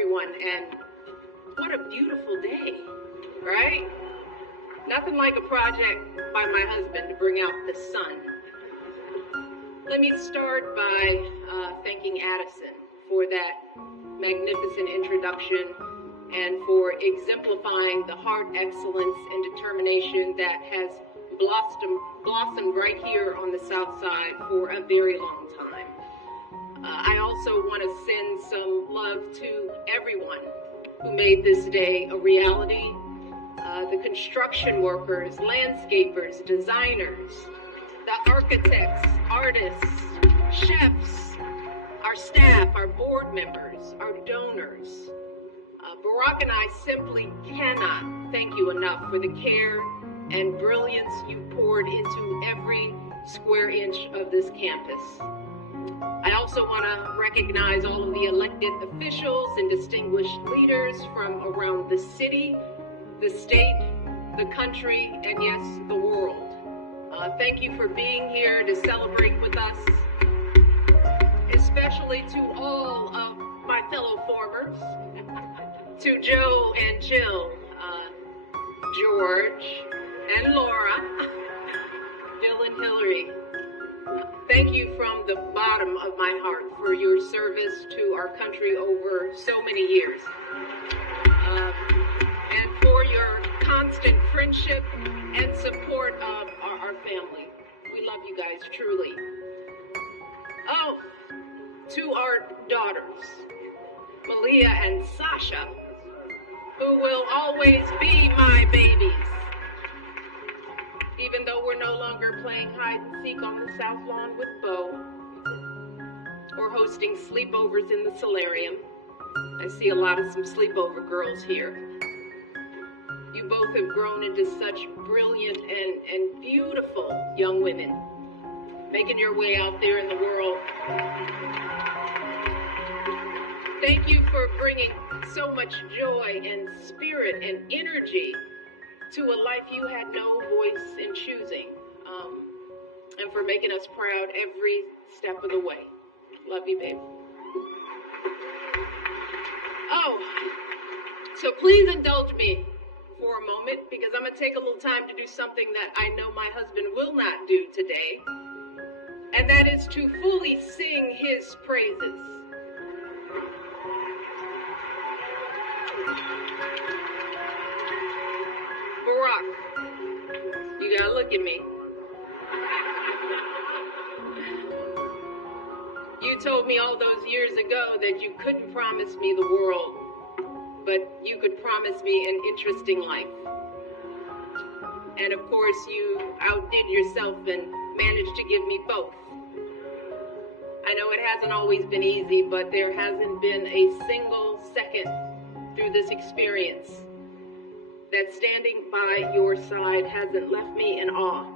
everyone, and what a beautiful day, right? Nothing like a project by my husband to bring out the sun. Let me start by thanking Addison for that magnificent introduction and for exemplifying the heart excellence and determination that has blossomed right here on the South Side for a very long time. I also want to send some love to everyone who made this day a reality. The construction workers, landscapers, designers, the architects, artists, chefs, our staff, our board members, our donors. Barack and I simply cannot thank you enough for the care and brilliance you poured into every square inch of this campus. I also want to recognize all of the elected officials and distinguished leaders from around the city, the state, the country, and yes, the world. Thank you for being here to celebrate with us, especially to all of my fellow formers, to Joe and Jill, George and Laura, Bill and Hillary. Thank you from the bottom of my heart for your service to our country over so many years. And for your constant friendship and support of our family. We love you guys, truly. Oh, to our daughters, Malia and Sasha, who will always be my babies. Even though we're no longer playing hide and seek on the South Lawn with Bo, or hosting sleepovers in the solarium. I see a lot of some sleepover girls here. You both have grown into such brilliant and beautiful young women, making your way out there in the world. Thank you for bringing so much joy and spirit and energy to a life you had no voice in choosing, and for making us proud every step of the way. Love you, babe. Oh, so please indulge me for a moment, because I'm going to take a little time to do something that I know my husband will not do today, and that is to fully sing his praises. Barack, you gotta look at me. You told me all those years ago that you couldn't promise me the world, but you could promise me an interesting life. And of course, you outdid yourself and managed to give me both. I know it hasn't always been easy, but there hasn't been a single second through this experience that standing by your side hasn't left me in awe.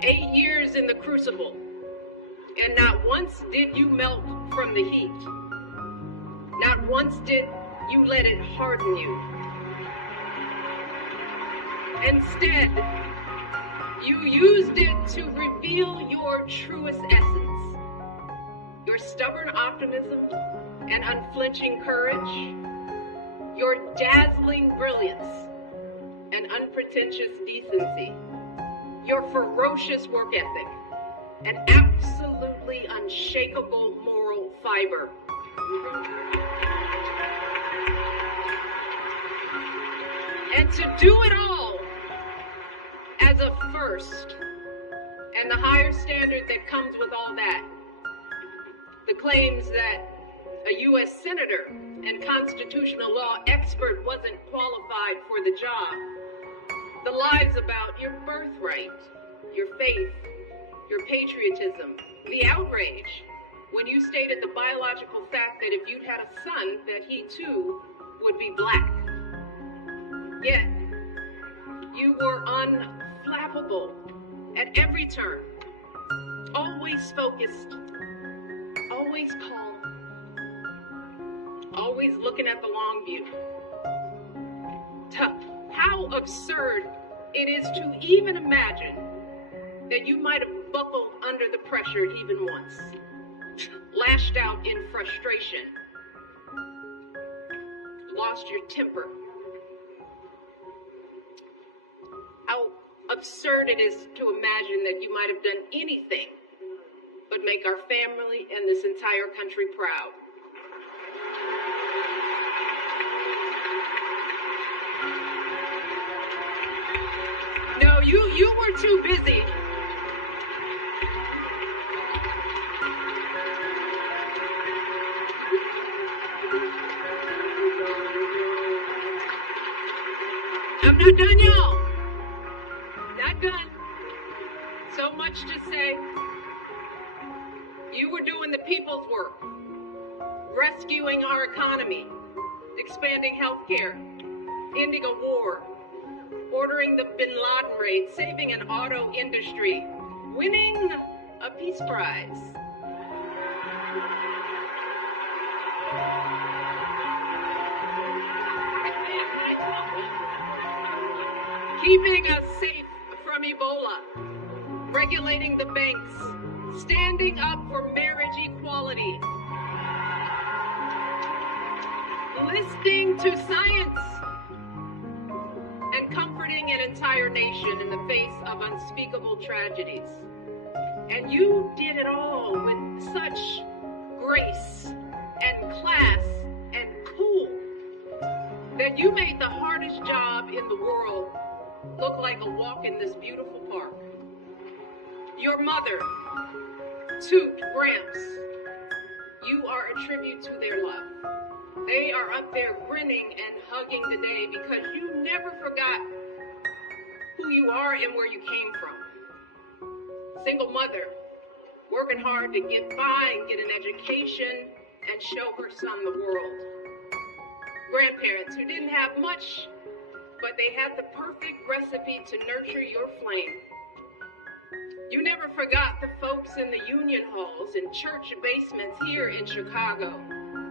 8 years in the crucible, and not once did you melt from the heat. Not once did you let it harden you. Instead, you used it to reveal your truest essence, your stubborn optimism and unflinching courage, your dazzling brilliance and unpretentious decency, your ferocious work ethic, and absolutely unshakable moral fiber. And to do it all as a first, and the higher standard that comes with all that, the claims that a U.S. senator and constitutional law expert wasn't qualified for the job, the lies about your birthright, your faith, your patriotism, the outrage when you stated the biological fact that if you'd had a son, that he too would be black. Yet, you were unflappable at every turn, always focused, always calm, always looking at the long view. How absurd it is to even imagine that you might have buckled under the pressure even once, lashed out in frustration, lost your temper. How absurd it is to imagine that you might have done anything but make our family and this entire country proud. No, you were too busy. I'm not done, y'all. Not done. So much to say. You were doing the people's work, rescuing our economy, expanding healthcare, ending a war, ordering the Bin Laden raid, saving an auto industry, winning a peace prize. Keeping us safe from Ebola, regulating the banks, standing up for marriage equality, listening to science, and comforting an entire nation in the face of unspeakable tragedies. And you did it all with such grace and class and cool that you made the hardest job in the world look like a walk in this beautiful park. Your mother, Toot, Gramps, you are a tribute to their love. They are up there grinning and hugging the day because you never forgot who you are and where you came from. Single mother, working hard to get by and get an education and show her son the world. Grandparents who didn't have much, but they had the perfect recipe to nurture your flame. You never forgot the folks in the union halls and church basements here in Chicago,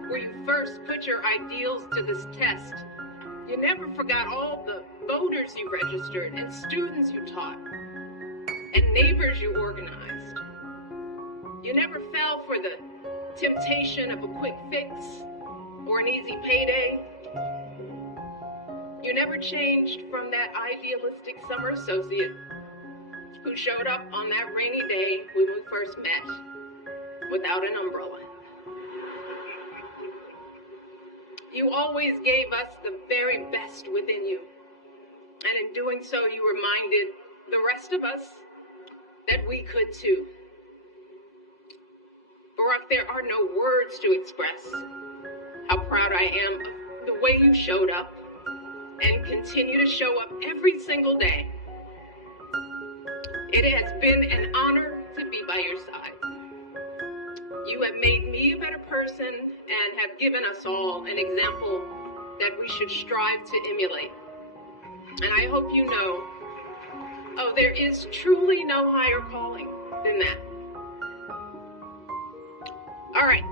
where you first put your ideals to this test. You never forgot all the voters you registered and students you taught and neighbors you organized. You never fell for the temptation of a quick fix or an easy payday. You never changed from that idealistic summer associate who showed up on that rainy day when we first met without an umbrella. You always gave us the very best within you. And in doing so, you reminded the rest of us that we could too. Barack, there are no words to express how proud I am of the way you showed up and continue to show up every single day. It has been an honor to be by your side. You have made me a better person and have given us all an example that we should strive to emulate. And I hope you know, there is truly no higher calling than that. All right,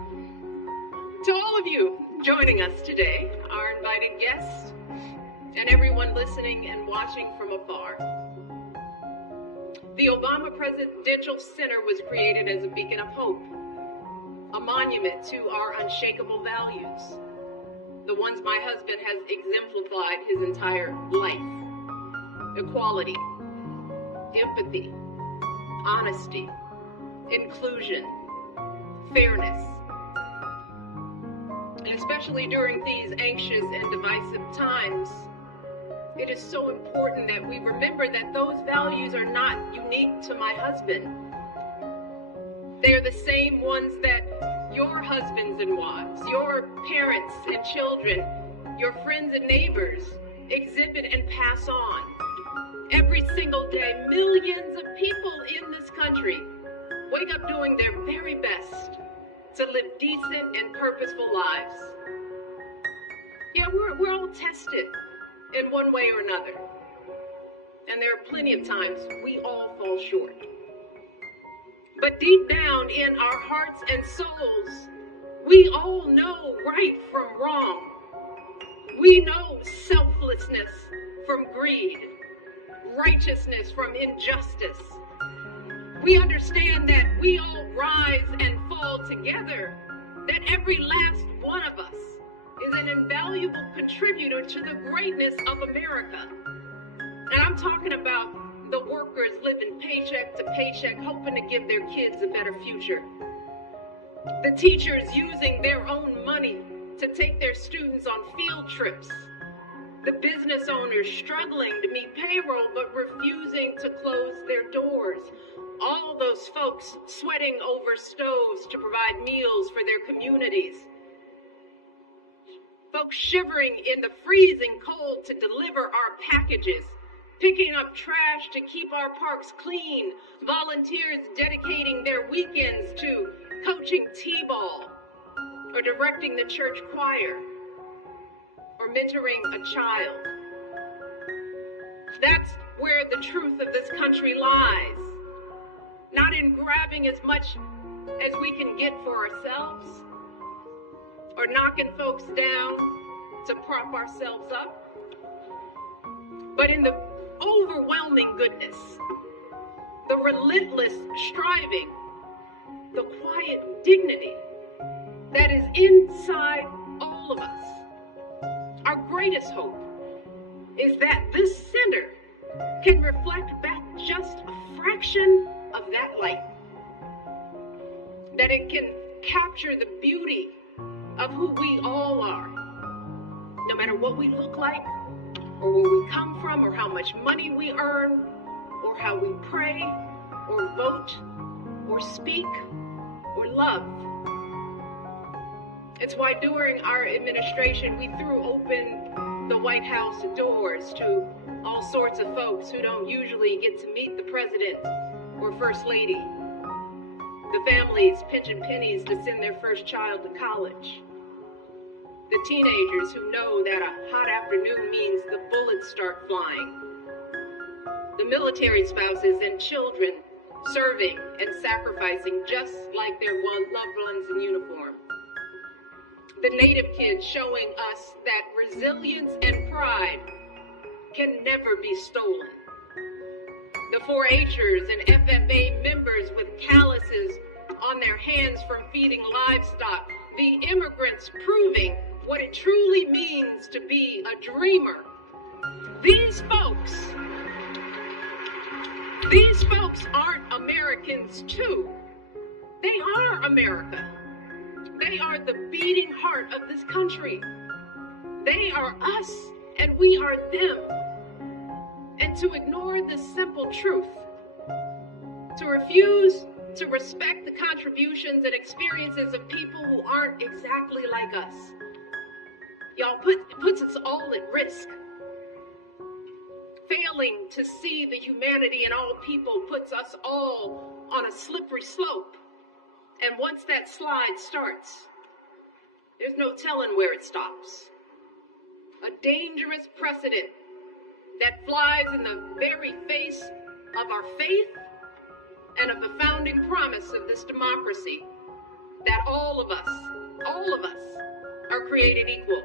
to all of you joining us today, our invited guests, and everyone listening and watching from afar. The Obama Presidential Center was created as a beacon of hope, a monument to our unshakable values, the ones my husband has exemplified his entire life: equality, empathy, honesty, inclusion, fairness. And especially during these anxious and divisive times, it is so important that we remember that those values are not unique to my husband. They are the same ones that your husbands and wives, your parents and children, your friends and neighbors exhibit and pass on. Every single day, millions of people in this country wake up doing their very best to live decent and purposeful lives. Yeah, we're all tested in one way or another. And there are plenty of times we all fall short. But deep down in our hearts and souls, we all know right from wrong. We know selflessness from greed, righteousness from injustice. We understand that we all rise and fall together, that every last one of us is an invaluable contributor to the greatness of America. And I'm talking about the workers living paycheck to paycheck, hoping to give their kids a better future. The teachers using their own money to take their students on field trips. The business owners struggling to meet payroll but refusing to close their doors. All those folks sweating over stoves to provide meals for their communities. Folks shivering in the freezing cold to deliver our packages. Picking up trash to keep our parks clean. Volunteers dedicating their weekends to coaching t-ball or directing the church choir or mentoring a child. That's where the truth of this country lies. Not in grabbing as much as we can get for ourselves or knocking folks down to prop ourselves up, but in the overwhelming goodness, the relentless striving, the quiet dignity that is inside all of us. Our greatest hope is that this center can reflect back just a fraction of that light. That it can capture the beauty of who we all are, no matter what we look like, or where we come from, or how much money we earn, or how we pray, or vote, or speak, or love. It's why during our administration, we threw open the White House doors to all sorts of folks who don't usually get to meet the president or first lady. The families pinching pennies to send their first child to college. The teenagers who know that a hot afternoon means the bullets start flying. The military spouses and children serving and sacrificing just like their loved ones in uniform. The Native kids showing us that resilience and pride can never be stolen. The 4-H'ers and FFA members with calluses on their hands from feeding livestock. The immigrants proving what it truly means to be a dreamer. These folks aren't Americans too. They are America. They are the beating heart of this country. They are us and we are them. And to ignore this simple truth, to refuse to respect the contributions and experiences of people who aren't exactly like us, y'all, puts us all at risk. Failing to see the humanity in all people puts us all on a slippery slope. And once that slide starts, there's no telling where it stops. A dangerous precedent that flies in the very face of our faith and of the founding promise of this democracy, that all of us are created equal.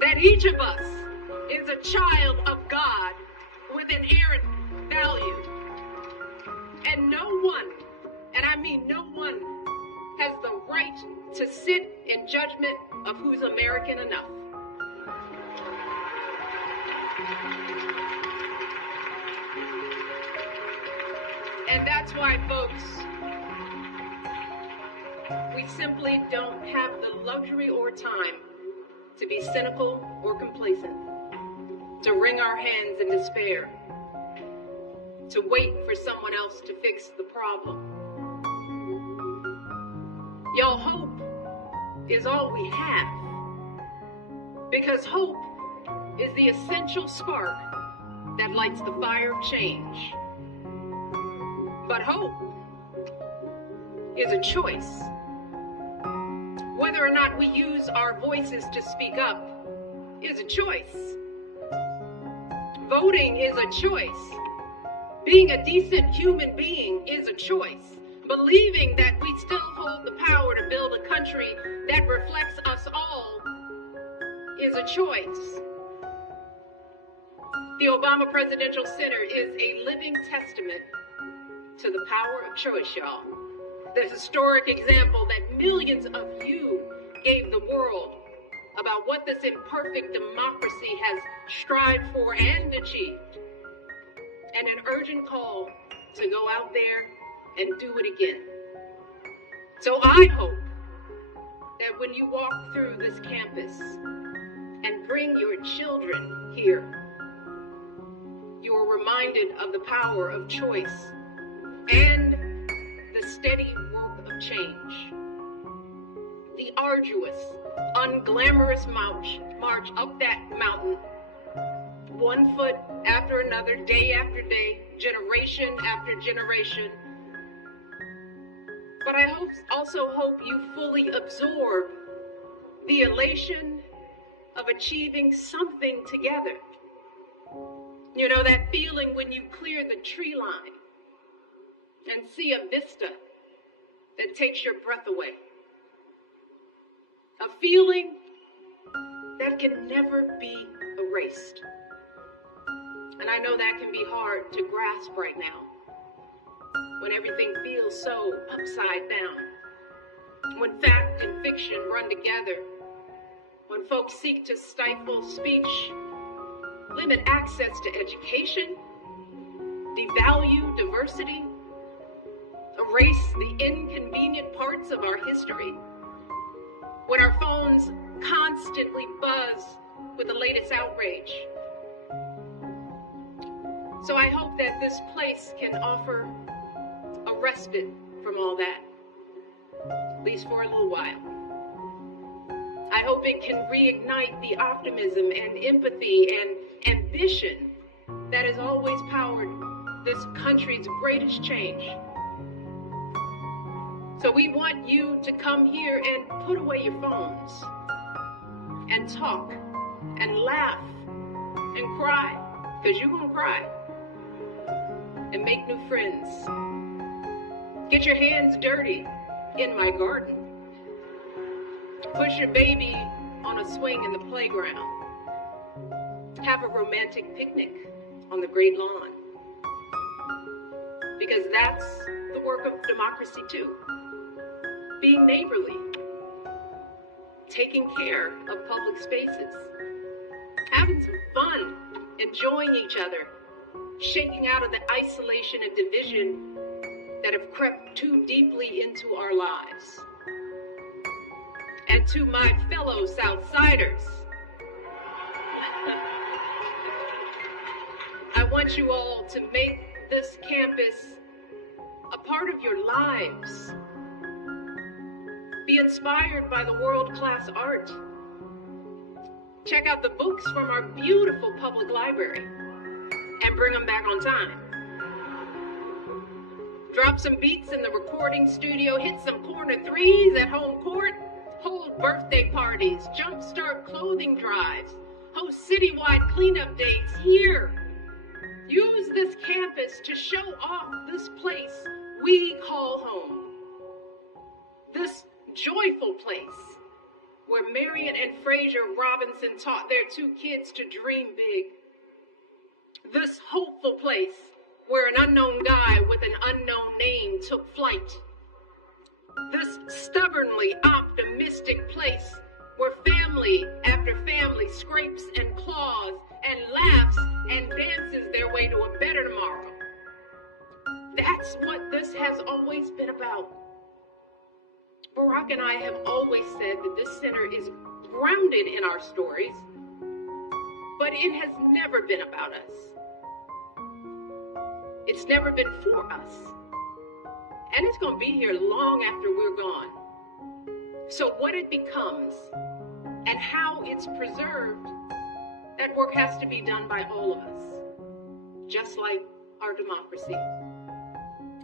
That each of us is a child of God with inherent value. And no one, and I mean no one, has the right to sit in judgment of who's American enough. And that's why, folks, we simply don't have the luxury or time to be cynical or complacent, to wring our hands in despair, to wait for someone else to fix the problem. Y'all, hope is all we have, because hope is the essential spark that lights the fire of change. But hope is a choice. Whether or not we use our voices to speak up is a choice. Voting is a choice. Being a decent human being is a choice. Believing that we still hold the power to build a country that reflects us all is a choice. The Obama Presidential Center is a living testament to the power of choice, y'all. The historic example that millions of you gave the world about what this imperfect democracy has strived for and achieved, and an urgent call to go out there and do it again. So I hope that when you walk through this campus and bring your children here, you are reminded of the power of choice and the steady work of change. The arduous, unglamorous march up that mountain, one foot after another, day after day, generation after generation. But I also hope you fully absorb the elation of achieving something together. You know, that feeling when you clear the tree line and see a vista that takes your breath away. A feeling that can never be erased. And I know that can be hard to grasp right now, when everything feels so upside down, when fact and fiction run together, when folks seek to stifle speech, limit access to education, devalue diversity, erase the inconvenient parts of our history, when our phones constantly buzz with the latest outrage. So I hope that this place can offer a respite from all that, at least for a little while. I hope it can reignite the optimism and empathy and ambition that has always powered this country's greatest change. So we want you to come here and put away your phones and talk and laugh and cry, because you're gonna cry, and make new friends. Get your hands dirty in my garden. Push your baby on a swing in the playground. Have a romantic picnic on the great lawn. Because that's the work of democracy too. Being neighborly. Taking care of public spaces. Having some fun. Enjoying each other. Shaking out of the isolation and division that have crept too deeply into our lives. And to my fellow Southsiders, I want you all to make this campus a part of your lives. Be inspired by the world-class art. Check out the books from our beautiful public library and bring them back on time. Drop some beats in the recording studio, hit some corner threes at home court, hold birthday parties, jumpstart clothing drives, host citywide cleanup days here. Use this campus to show off this place we call home. This joyful place where Marion and Fraser Robinson taught their two kids to dream big. This hopeful place where an unknown guy with an unknown name took flight. This stubbornly optimistic place where family after family scrapes and claws and laughs and dances their way to a better tomorrow. That's what this has always been about. Barack and I have always said that this center is grounded in our stories, but it has never been about us. It's never been for us. And it's going to be here long after we're gone. So what it becomes and how it's preserved, that work has to be done by all of us, just like our democracy.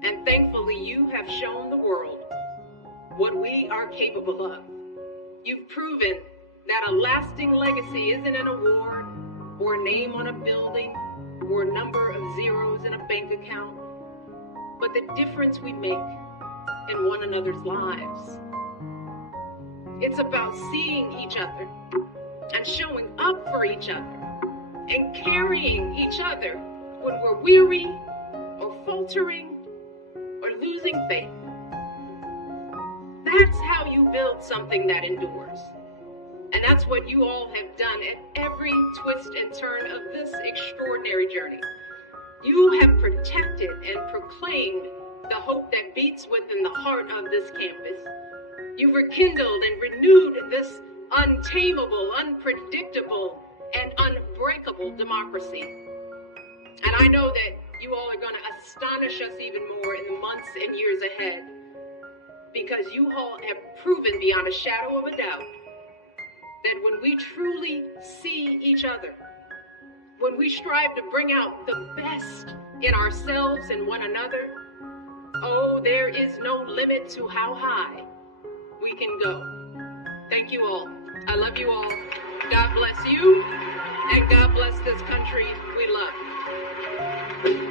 And thankfully, you have shown the world what we are capable of. You've proven that a lasting legacy isn't an award or a name on a building or a number of zeros in a bank account, but the difference we make in one another's lives. It's about seeing each other and showing up for each other and carrying each other when we're weary or faltering or losing faith. That's how you build something that endures. And that's what you all have done at every twist and turn of this extraordinary journey. You have protected and proclaimed the hope that beats within the heart of this campus. You've rekindled and renewed this untamable, unpredictable, and unbreakable democracy. And I know that you all are going to astonish us even more in the months and years ahead, because you all have proven beyond a shadow of a doubt that when we truly see each other, when we strive to bring out the best in ourselves and one another, oh, there is no limit to how high we can go. Thank you all. I love you all. God bless you, and God bless this country we love.